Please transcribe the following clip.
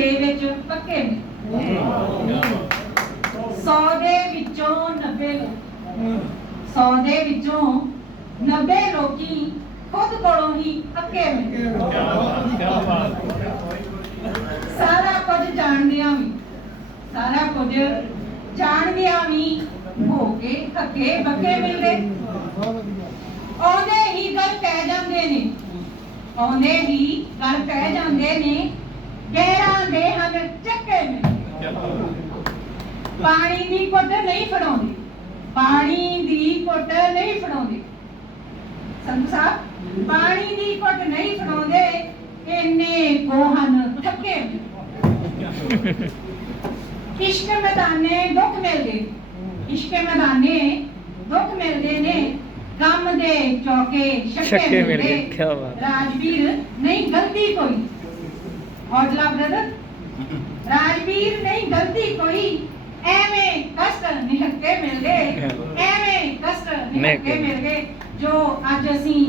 ਦੇ ਵਿੱਚ ਪੱਕੇ ਨੇ। 100 ਦੇ ਵਿੱਚੋਂ 90 ਲੋਕ। 100 ਦੇ ਵਿੱਚੋਂ 90 ਲੋਕੀ ਖੁਦ ਕੋਲੋਂ ਹੀ ਪੱਕੇ ਨੇ। ਸਾਰਾ ਕੁਝ ਜਾਣਦਿਆਂ ਵੀ ਸਾਰਾ ਕੁਝ ਜਾਣਦਿਆਂ ਵੀ ਹੋ ਕੇ ਹੱਕੇ ਬੱਕੇ ਮਿਲਦੇ। ਆਉਂਦੇ ਹੀ ਗੱਲ ਕਹਿ ਜਾਂਦੇ ਨੇ। ਆਉਂਦੇ ਹੀ ਗੱਲ ਕਹਿ ਜਾਂਦੇ ਨੇ। ਗਹਿਰਾਂ ਦੇ ਹਨ ਚੱਕੇ ਨੇ ਪਾਣੀ ਦੀ ਘੁੱਟ ਨਹੀਂ ਫੜਾਉਂਦੇ। ਪਾਣੀ ਦੀ ਘੁੱਟ ਨਹੀਂ ਫੜਾਉਂਦੇ। ਸੰਤ ਸਾਹਿਬ ਪਾਣੀ ਦੀ ਘੁੱਟ ਨਹੀਂ ਫੜਾਉਂਦੇ ਇੰਨੇ ਕੋਹਨ ਥੱਕੇ ਇਸ਼ਕ ਮੈਦਾਨੇ ਦੁੱਖ ਮਿਲਦੇ। ਇਸ਼ਕ ਮੈਦਾਨੇ ਦੁੱਖ ਮਿਲਦੇ ਨੇ। ਗਮ ਦੇ ਚੌਕੇ ਛੱਕੇ ਮਿਲਦੇ। ਰਾਜਵੀਰ ਨਹੀਂ ਹੌਜਲਾ ਬ੍ਰਦਰ ਰਾਜਵੀਰ ਨਹੀਂ ਗਲਤੀ ਕੋਈ। ਐਵੇਂ ਕਸ਼ਟ ਨਿਹੱਕੇ ਮਿਲ ਗਏ। ਐਵੇਂ। ਕਸ਼ਟ ਨਿਹੱਕੇ ਮਿਲ ਗਏ। ਜੋ ਅੱਜ ਅਸੀਂ